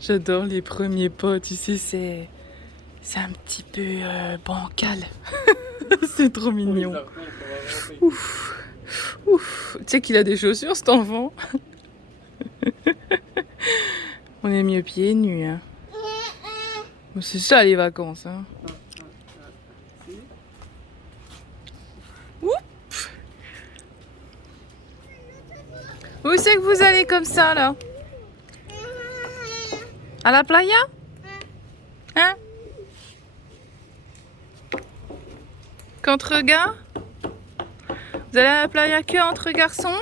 J'adore les premiers pas, tu sais, c'est un petit peu bancal. C'est trop mignon. Ouf, ouf. Tu sais qu'il a des chaussures, cet enfant. On est mieux pieds nus. Hein. C'est ça les vacances. Hein. Oups. Où c'est que vous allez comme ça là? À la playa? Hein? Qu'entre gars? Vous allez à la playa que entre garçons?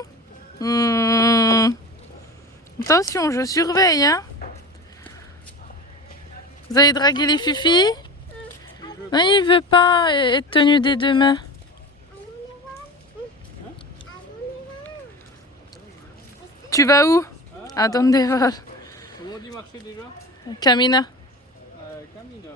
Attention, je surveille, hein. Vous allez draguer les fifis? Non, il veut pas être tenu des deux mains. Tu vas où? À Donde vas? Comment on dit marcher déjà? Camina. Camina.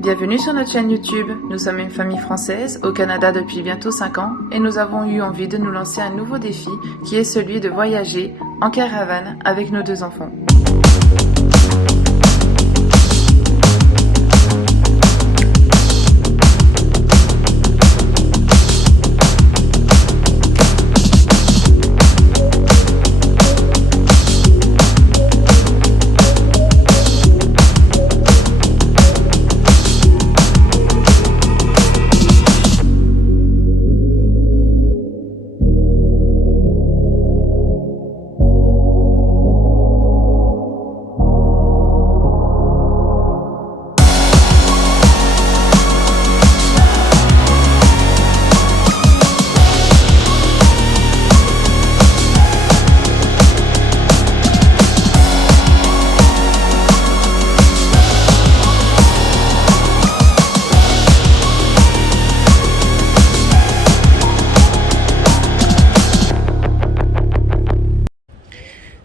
Bienvenue sur notre chaîne YouTube. Nous sommes une famille française au Canada depuis bientôt 5 ans et nous avons eu envie de nous lancer un nouveau défi qui est celui de voyager en caravane avec nos 2 enfants.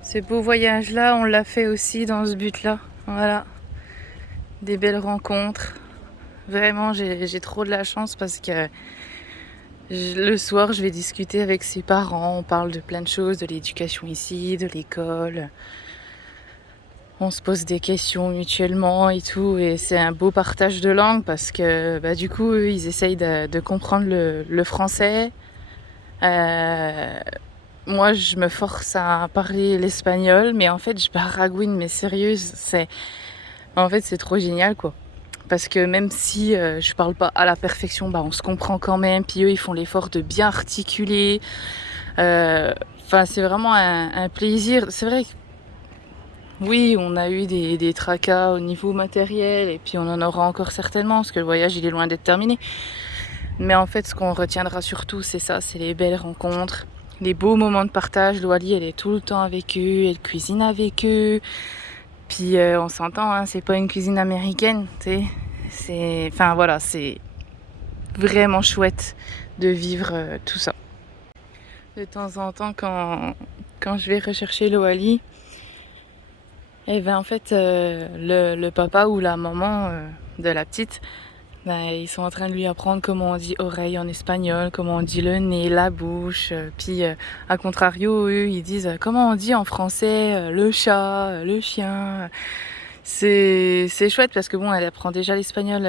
Ce beau voyage-là, on l'a fait aussi dans ce but-là. Voilà, des belles rencontres. Vraiment, j'ai trop de la chance parce que le soir, je vais discuter avec ses parents. On parle de plein de choses, de l'éducation ici, de l'école. On se pose des questions mutuellement et tout. Et c'est un beau partage de langue parce que bah, du coup, eux, ils essayent de comprendre le français. Moi, je me force à parler l'espagnol, mais en fait, je baragouine, mais sérieux, c'est trop génial, quoi. Parce que même si je parle pas à la perfection, bah, on se comprend quand même. Puis eux, ils font l'effort de bien articuler. C'est vraiment un plaisir. C'est vrai que oui, on a eu des tracas au niveau matériel, et puis on en aura encore certainement, parce que le voyage, il est loin d'être terminé. Mais en fait, ce qu'on retiendra surtout, c'est ça, c'est les belles rencontres. Les beaux moments de partage. Louali, elle est tout le temps avec eux, elle cuisine avec eux. Puis on s'entend, hein, c'est pas une cuisine américaine, tu sais. C'est vraiment chouette de vivre tout ça. De temps en temps, quand je vais rechercher Louali, et ben en fait, le papa ou la maman de la petite, ben, ils sont en train de lui apprendre comment on dit oreille en espagnol, comment on dit le nez, la bouche. Puis, à contrario, eux, ils disent comment on dit en français le chat, le chien. C'est chouette parce que bon, elle apprend déjà l'espagnol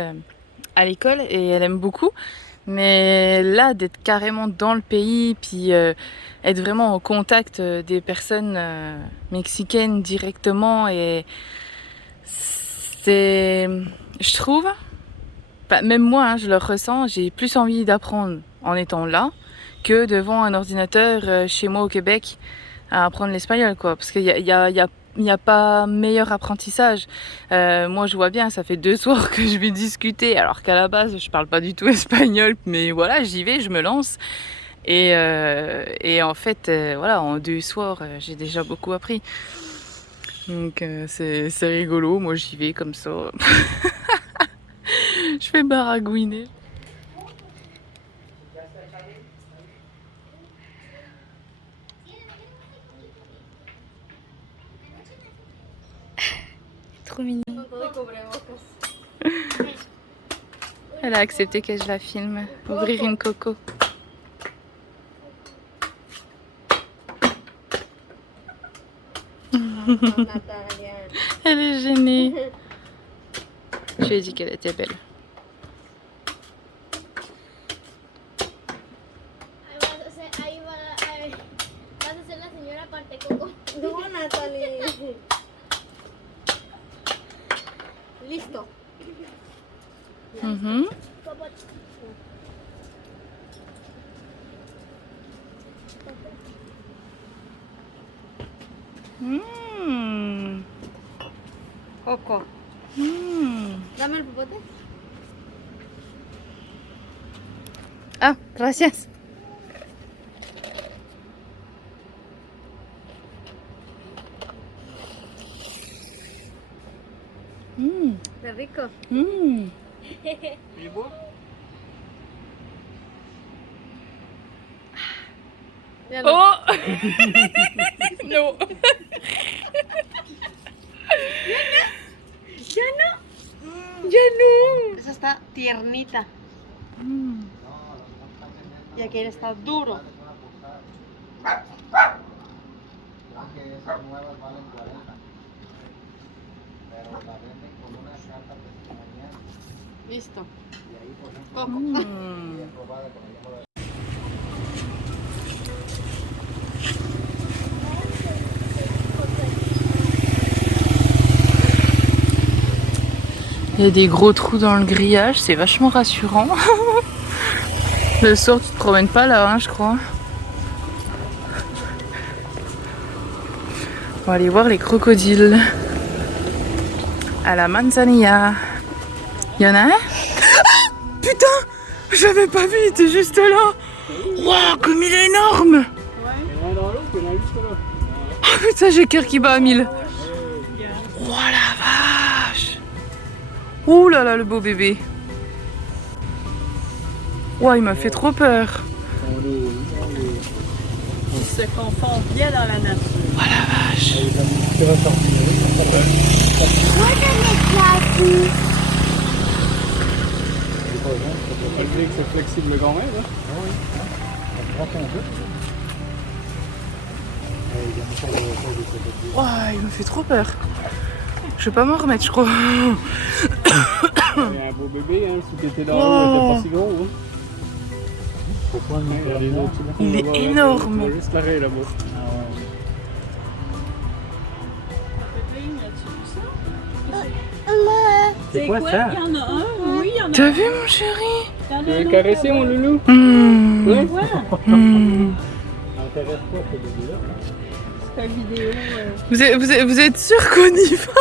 à l'école et elle aime beaucoup. Mais là, d'être carrément dans le pays, puis être vraiment au contact des personnes mexicaines directement, et c'est, je trouve, même moi, hein, je le ressens, j'ai plus envie d'apprendre en étant là que devant un ordinateur chez moi au Québec à apprendre l'espagnol, quoi. Parce qu'il y a pas meilleur apprentissage. Moi, je vois bien, ça fait 2 soirs que je vais discuter, alors qu'à la base, je parle pas du tout espagnol. Mais voilà, j'y vais, je me lance. Et en fait, voilà, en 2 soirs, j'ai déjà beaucoup appris. Donc, c'est rigolo. Moi, j'y vais comme ça. Je fais baragouiner. Trop mignon. Elle a accepté que je la filme. Ouvrir une coco. Natalia. Elle est gênée. Je lui ai dit qu'elle était belle. Ahí vas a ser la señora parte Coco. No, Natalie. Listo. Mhm. Mmh. Coco. Mmh. Dame el popote. Ah, gracias. Mmh. Qué rico. Mmh. Il est beau? Oh non. Ya no. Esa está tiernita. Mm. Y aquel está duro. Que esas nuevas valen 40, pero la venden con unas cartas testimoniales Listo. y ahí por ejemplo Coco. Mm. aprobada con el número de Il y a des gros trous dans le grillage, c'est vachement rassurant. Le soir, tu te promènes pas là, hein, je crois. On va aller voir les crocodiles. À la Manzanilla. Il y en a un? Ah, putain! J'avais pas vu, il était juste là. Waouh, comme il est énorme! Il y en a un dans l'eau, puis il y en a un juste là. Oh putain, j'ai cœur qui bat à 1000. Oh la vache! Ouh là là, le beau bébé. Ouah, il m'a fait trop peur. Il se confond bien dans la nature. Oh la vache. Malgré que c'est flexible quand même. Hein. Ouah, il me fait trop peur. Je vais pas m'en remettre, je crois. Il y a un beau bébé, hein, si t'étais dans l'eau, il était pas si gros. Hein. Il y a des autres, tu vois, Il on est va voir, énorme. tu vois juste l'arrêt là-bas. C'est quoi ça? Il y en a un, oui, il y en a un. T'as vu, mon chéri? Il y en a Tu un veux autre caresser là-bas. mon loulou? Mmh. Oui. Quoi? Mmh. C'est une vidéo. Vous êtes sûr qu'on y va?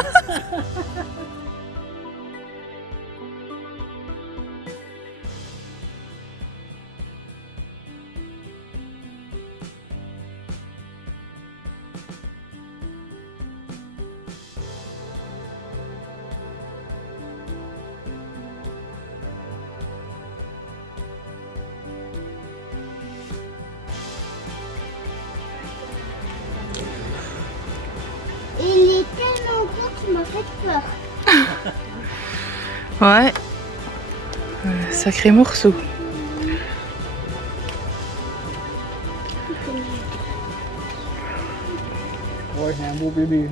Il est tellement gros qu'il m'a fait peur. Ouais. Sacré morceau. Ouais, il y a un beau bébé.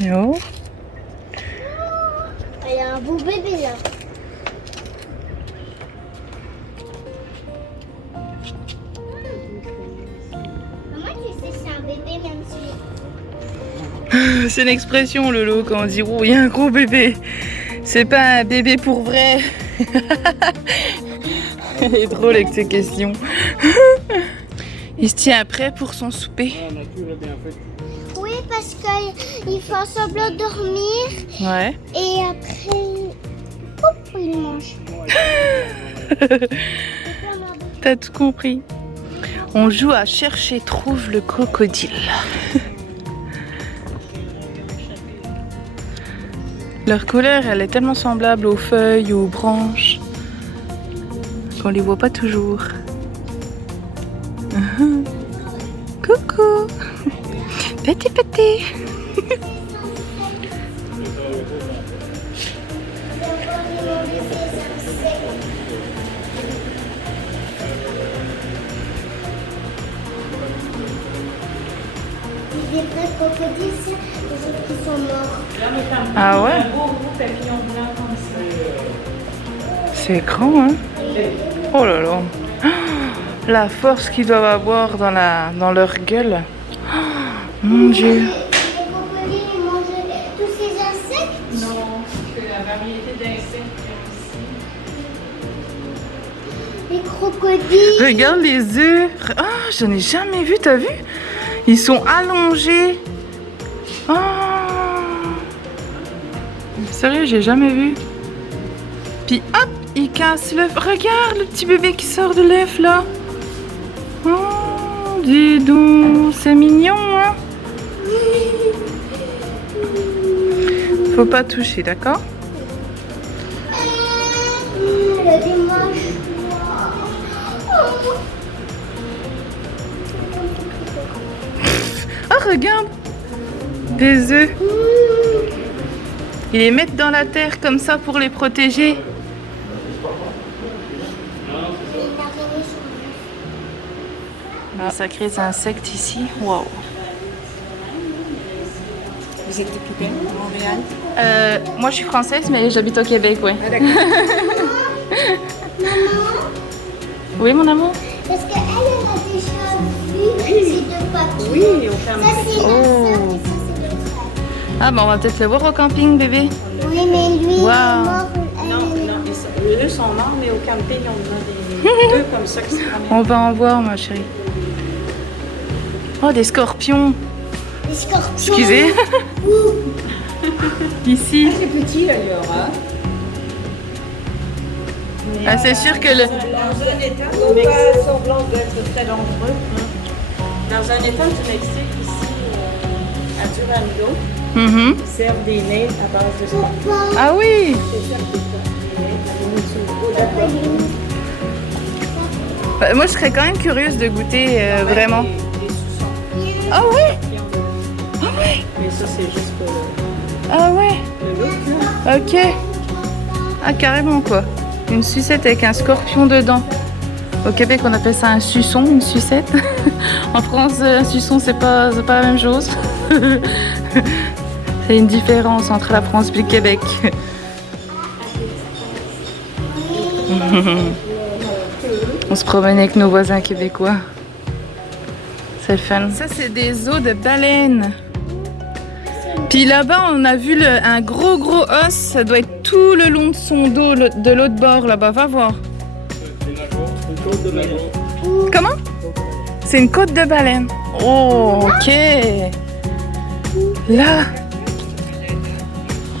Yo. Il y a un beau bébé là. Comment tu sais que c'est un bébé même si... C'est une expression, Lolo, quand on dit oh, il y a un gros bébé. C'est pas un bébé pour vrai. Elle est drôle avec ces questions. Il se tient prêt pour son souper. La nature est bien faite. Oui, parce qu'il fait semblant de dormir Ouais. et après, hop, il mange. T'as tout compris. On joue à chercher trouve le crocodile. Leur couleur, elle est tellement semblable aux feuilles ou aux branches qu'on les voit pas toujours. Coucou. Petit petit. Il des vrais crocodiles, ça, les autres qui sont morts. Ah ouais? Un beau gros papillon blanc comme ça. C'est grand, hein? Oh là là! La force qu'ils doivent avoir dans leur gueule. Oh, mon Dieu! Les crocodiles, ils mangeaient tous ces insectes. Non, que la variété d'insectes qu'il y a ici. Les crocodiles. Regarde les œufs! Ah, j'en ai jamais vu, t'as vu? Ils sont allongés! Oh! Sérieux, j'ai jamais vu. Puis hop, il casse l'œuf. Regarde le petit bébé qui sort de l'œuf là. Oh, dis donc, c'est mignon, hein? Faut pas toucher, d'accord? Le dimanche. Oh, regarde! Des œufs. Ils les mettent dans la terre comme ça pour les protéger. Sacrés insectes ici. Waouh! Vous êtes occupé à Montréal? Moi je suis française mais j'habite au Québec, ouais. Ah, d'accord. Oui mon amour? Parce qu'elle a déjà vu ces deux papillons. Oui, au Ça, camping. c'est la Oh. sœur et ça, c'est le frère. Ah bah on va peut-être le voir au camping bébé. Oui, mais lui, il est Wow. mort. Non, non, les œufs sont morts, mais au camping, on a des œufs comme ça qui se promènent. On va en voir ma chérie. Oh des scorpions. Les scorpions. Excusez. Ici. C'est petit ailleurs, hein? Ah, c'est sûr que le... Dans un état du Mexique, c'est très dangereux. Hein? Dans un état du Mexique, ici, à Durango, Mhm. ils servent des nez à base de scorpions. Ah oui. Ils servent des nez, la nourriture. Oh, d'accord. Bah, moi je serais quand même curieuse de goûter vraiment. Les sous-sons. Ah ouais. Ah ouais. Mais ça, c'est juste pour Ah ouais. le look, là. Ok. Ah carrément quoi. Une sucette avec un scorpion dedans. Au Québec on appelle ça un suçon, une sucette. En France un suçon c'est pas la même chose. C'est une différence entre la France et le Québec. On se promène avec nos voisins québécois. C'est le fun. Ça c'est des os de baleine. Puis là-bas, on a vu un gros os, ça doit être tout le long de son dos, de l'autre bord, là-bas, va voir. Une côte de lagon. Comment? C'est une côte de baleine. Oh, ok. Là.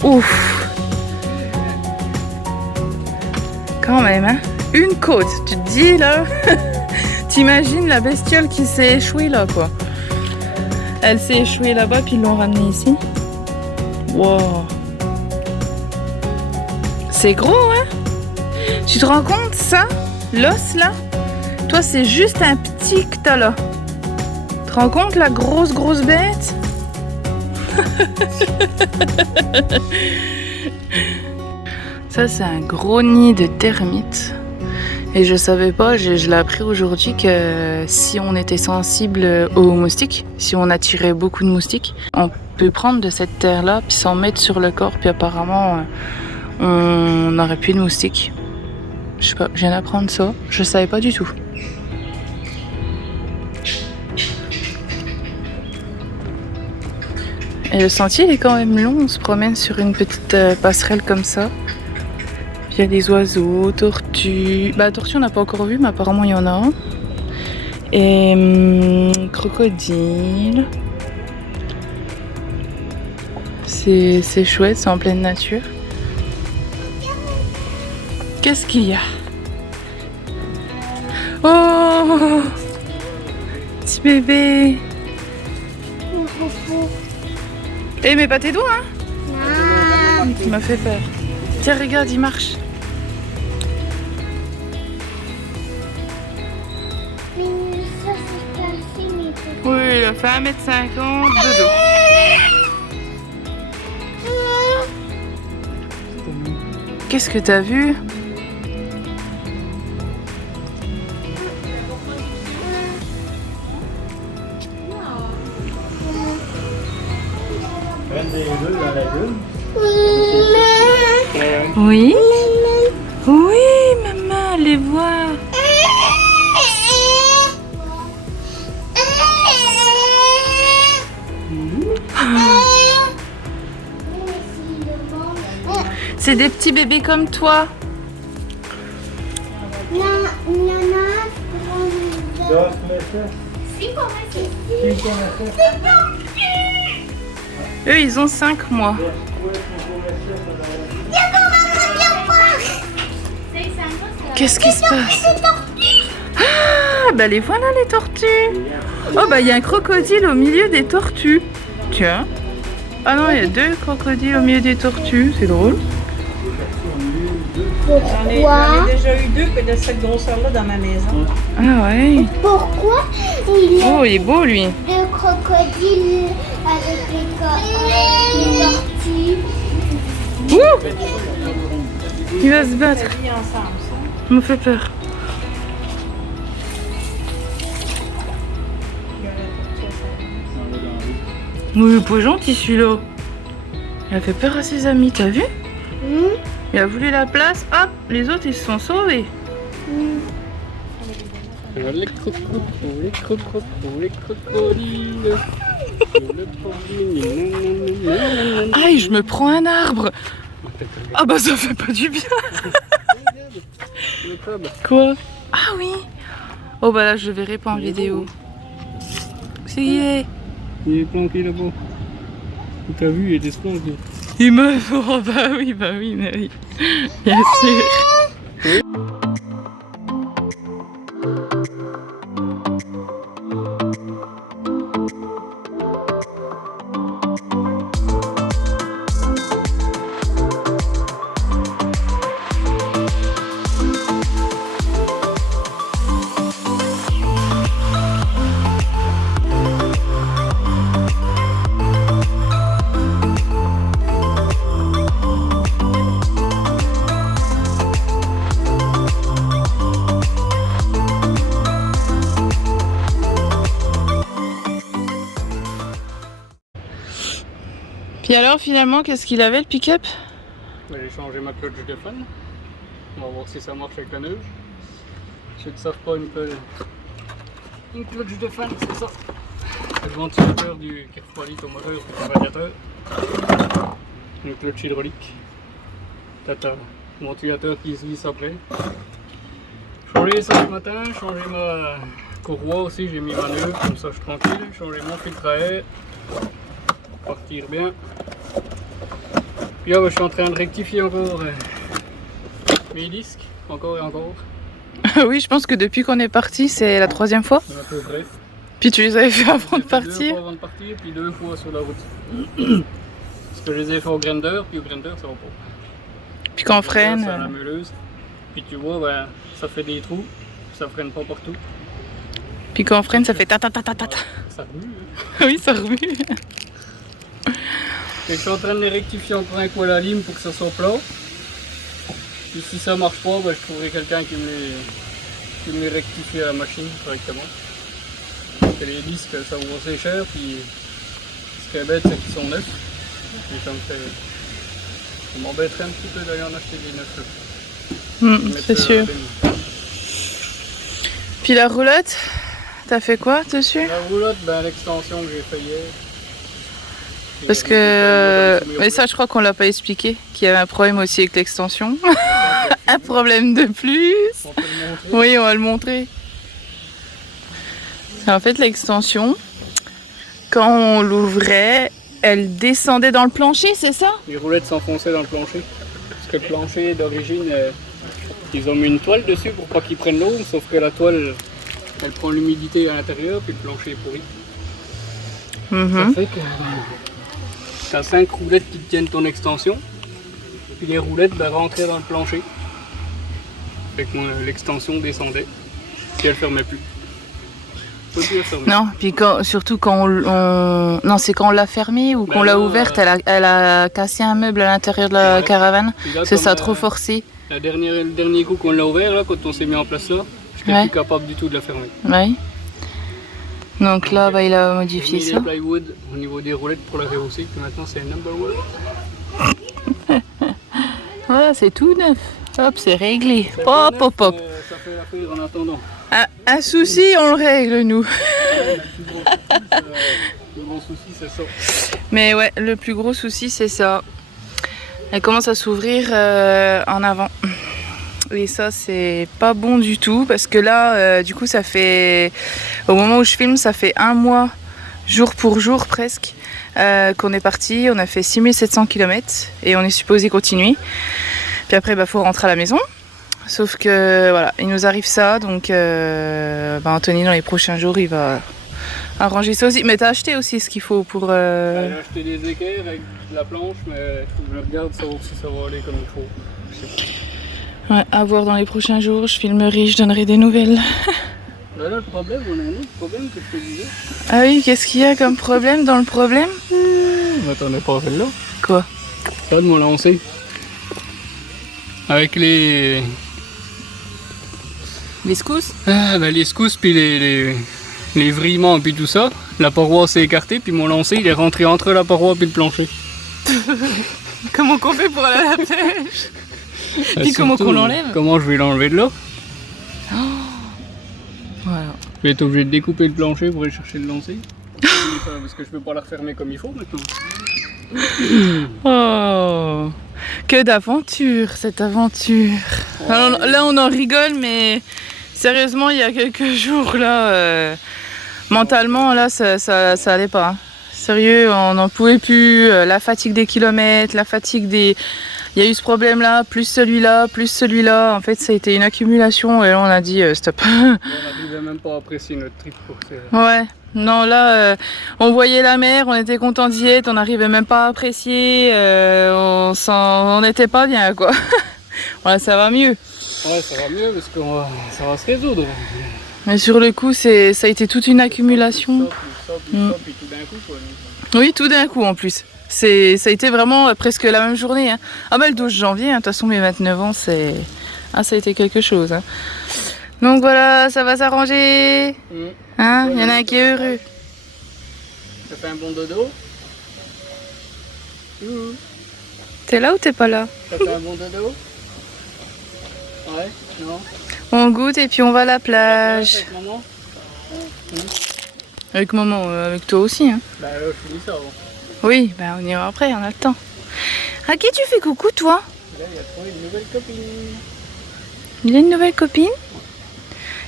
Ouf. Quand même, hein. Une côte, tu te dis, là. T'imagines la bestiole qui s'est échouée, là, quoi. Elle s'est échouée là-bas, puis ils l'ont ramenée ici. Wow. C'est gros, hein? Tu te rends compte, ça? L'os, là? Toi, c'est juste un petit que t'as là. Tu te rends compte, la grosse bête? Ça, c'est un gros nid de termites. Et je savais pas, je l'ai appris aujourd'hui que si on était sensible aux moustiques, si on attirait beaucoup de moustiques, on peut prendre de cette terre-là puis s'en mettre sur le corps. Puis apparemment, on n'aurait plus de moustiques. Je sais pas, je viens d'apprendre ça. Je savais pas du tout. Et le sentier il est quand même long. On se promène sur une petite passerelle comme ça. Il y a des oiseaux, tortues. Bah, tortues, on n'a pas encore vu, mais apparemment, il y en a un. Et crocodile. C'est chouette, c'est en pleine nature. Qu'est-ce qu'il y a? Oh! Petit bébé. Eh, mets pas tes doigts, hein? Tu m'as fait peur. Tiens, regarde, il marche. Oui, il a fait 1m50 de dos. Qu'est-ce que t'as vu? les œufs dans la gueule. Oui. Oui, maman, allez voir. C'est des petits bébés comme toi. Eux, ils ont 5 mois. Qu'est-ce qui se passe? Ah, bah les voilà les tortues. Oh, bah il y a un crocodile au milieu des tortues. Tiens. Ah non, il y a 2 crocodiles au milieu des tortues. C'est drôle. J'en ai déjà eu 2 de cette grosseur-là dans ma maison. Ah ouais. Pourquoi il y a Oh, il est beau lui. 2 crocodiles avec les tortues? Ouh, il va se battre. Ils vivent ensemble, ça. Ça me fait peur. Oui, il est pas gentil celui-là. Il a fait peur à ses amis, t'as vu? Il a voulu la place, hop, les autres ils se sont sauvés. Les crocodiles. Aïe, je me prends un arbre. Ah bah ça fait pas du bien. Le crabe. Quoi? Ah oui. Oh bah là je le verrai pas en vidéo. C'est qui est? Il est planqué là-bas. T'as vu, il était planqué. Il me... Oh bah oui, mais oui. Bien sûr. Puis alors finalement, qu'est-ce qu'il avait le pick-up? J'ai changé ma clutch de fan. On va voir si ça marche avec la neige. Ceux qui ne savent pas, une clutch de fan, c'est ça. Le ventilateur qui refroidit ton moteur ou ton radiateur. Une clutch hydraulique. T'as ton ventilateur qui se visse après. Changer ça ce matin, changer ma courroie aussi, j'ai mis ma neuve, comme ça je suis tranquille. Changer mon filtre à air. Partir bien. Puis là, je suis en train de rectifier encore mes disques, encore et encore. Oui, je pense que depuis qu'on est parti, c'est la 3e fois. À peu près. Puis tu les avais fait avant de J'ai fait 2 partir. fois avant de partir, puis 2 fois sur la route. Parce que je les ai fait au grinder, puis au grinder ça va pas. Puis quand on freine. C'est à la meuleuse. Puis tu vois, ben, ça fait des trous, ça freine pas partout. Puis quand on freine, ça fait ta ta ta ta ta. Ça remue. Oui, ça remue. Et je suis en train de les rectifier encore un coup à la lime pour que ça soit plat. Puis si ça marche pas, ben, je trouverai quelqu'un qui me les rectifie à la machine correctement. Parce que les disques ça vaut assez cher, puis ce qui est bête c'est qu'ils sont neufs. Et ça m'embêterait un petit peu d'aller en acheter des neufs. C'est sûr. Puis la roulotte, t'as fait quoi dessus? La roulotte, ben, l'extension que j'ai fait hier. Parce que... Mais ça, je crois qu'on l'a pas expliqué, qu'il y avait un problème aussi avec l'extension. Un problème de plus. On peut le montrer. Oui, on va le montrer. En fait, l'extension, quand on l'ouvrait, elle descendait dans le plancher, c'est ça? Les roulettes s'enfonçaient dans le plancher. Parce que le plancher, d'origine, ils ont mis une toile dessus pour pas qu'ils prennent l'eau, sauf que la toile, elle prend l'humidité à l'intérieur, puis le plancher est pourri. Ça fait que tu as 5 roulettes qui tiennent ton extension, puis les roulettes rentraient dans le plancher. Fait que l'extension descendait, puis elle fermait plus. Faut plus la fermer. Non, puis surtout quand on... Non, c'est quand on l'a fermée ou qu'on Ben l'a non, ouverte, elle a cassé un meuble à l'intérieur de la caravane. Puis là, C'est comme, ça, trop forcé. Le dernier coup qu'on l'a ouvert, là, quand on s'est mis en place là, j'étais Ouais. plus capable du tout de la fermer. Oui. Donc là, bah, il a J'ai modifié mis ça. les plywood au niveau des roulettes pour la rehausser, puis maintenant c'est number one. Voilà, c'est tout neuf. Hop, c'est réglé. C'est Hop, pas neuf, hop, hop. mais ça fait l'affaire en attendant. Un souci, on le règle, nous. Le plus gros souci, c'est ça. Mais ouais, le plus gros souci, c'est ça. Elle commence à s'ouvrir en avant. Et ça, c'est pas bon du tout. Parce que là, du coup, ça fait... Au moment où je filme, ça fait 1 mois, jour pour jour presque, qu'on est parti. On a fait 6700 km et on est supposé continuer. Puis après, bah, faut rentrer à la maison. Sauf que, voilà, il nous arrive ça. Donc, bah, Anthony, dans les prochains jours, il va arranger ça aussi. Mais t'as acheté aussi ce qu'il faut pour... J'ai acheté des équerres avec de la planche, mais il faut que je regarde savoir si ça va aller comme il faut. Je sais pas. Ouais, à voir dans les prochains jours. Je filmerai, je donnerai des nouvelles. Là, le problème, on a un autre problème que je te disais. Ah oui, qu'est-ce qu'il y a comme problème dans le problème? M'attendais pas à celle-là. Quoi? Regarde mon lancé. Avec les... Les secousses? Ah, ben les secousses puis les vrillements puis tout ça, la paroi s'est écartée puis mon lancer il est rentré entre la paroi puis le plancher. Comment qu'on fait pour aller à la pêche? Puis comment Surtout, qu'on l'enlève? Comment je vais l'enlever de là? Voilà. Je vais être obligé de découper le plancher pour aller chercher le lancer. Parce que je peux pas la refermer comme il faut maintenant. Oh, que d'aventure, cette aventure. Ouais. Alors, là, on en rigole, mais sérieusement, il y a quelques jours, là, mentalement, là, ça allait pas. Hein. Sérieux, on n'en pouvait plus. La fatigue des kilomètres, la fatigue des... Il y a eu ce problème-là, plus celui-là, plus celui-là. En fait, ça a été une accumulation et là, on a dit stop. On n'arrivait même pas à apprécier notre trip pour que Ouais, non, là, on voyait la mer, on était content d'y être, on n'arrivait même pas à apprécier, on n'était pas bien, quoi. Voilà, ça va mieux. Ouais, ça va mieux parce que ça va se résoudre. Mais sur le coup, ça a été toute une accumulation. Ça, puis tout d'un coup, quoi. Oui, tout d'un coup, en plus. Ça a été vraiment presque la même journée. Hein. Ah bah le 12 janvier, hein. De toute façon, mes 29 ans, c'est... Ah, ça a été quelque chose. Hein. Donc voilà, ça va s'arranger. Hein, il y en a un qui est heureux. Ça fait un bon dodo. T'es là ou t'es pas là? Ça fait un bon dodo. Ouais, non. On goûte et puis on va à la plage. Avec maman. Avec maman, avec toi aussi. Hein. Bah là, je finis ça avant. Oui, bah on ira après, on a le temps. À qui tu fais coucou, toi? Là, il a trouvé une nouvelle copine. Il a une nouvelle copine?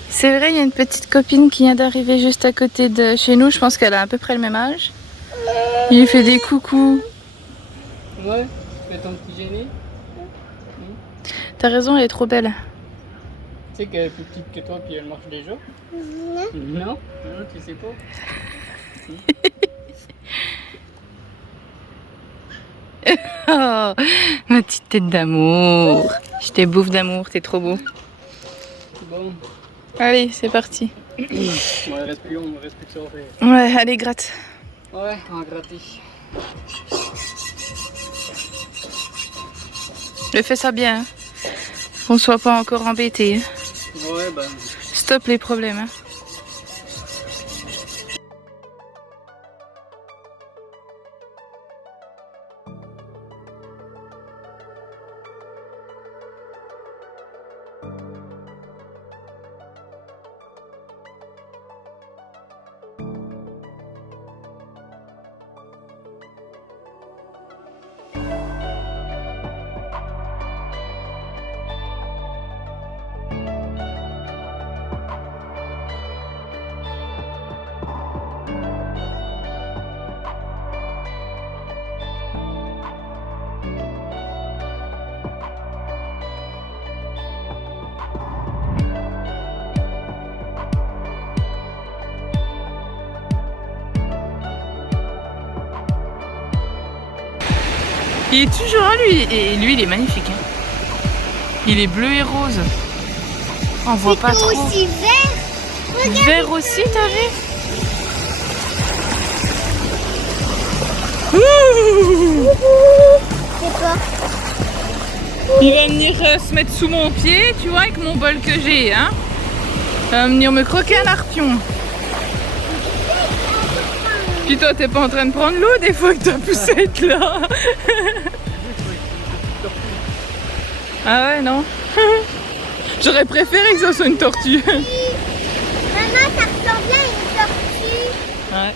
C'est vrai, il y a une petite copine qui vient d'arriver juste à côté de chez nous. Je pense qu'elle a à peu près le même âge. Il lui fait des coucous. Ouais, tu fais ton petit génie. T'as raison, elle est trop belle. Tu sais qu'elle est plus petite que toi puis elle marche déjà? Non. Non, tu sais pas. Oh, ma petite tête d'amour. Je te bouffe d'amour, t'es trop beau. Bon. Allez, c'est parti. Bon, il reste plus long, il reste plus que ça à faire. Ouais, allez, gratte. Ouais, un gratis. Je fais ça bien. Hein. Qu'on soit pas encore embêté. Hein. Ouais, bah. Stop les problèmes. Hein. Il est toujours là, lui. Et lui, il est magnifique. Hein. Il est bleu et rose. On voit pas trop. aussi vert. Vert aussi, t'as vu? C'est quoi? Il va venir se mettre sous mon pied, tu vois, avec mon bol que j'ai. Hein. Il va venir me croquer un arpion. Puis toi, t'es pas en train de prendre l'eau des fois que t'as poussé être là. Ah ouais, non. J'aurais préféré que ça soit une tortue. Maman, ça ressemblait à une tortue. Ouais.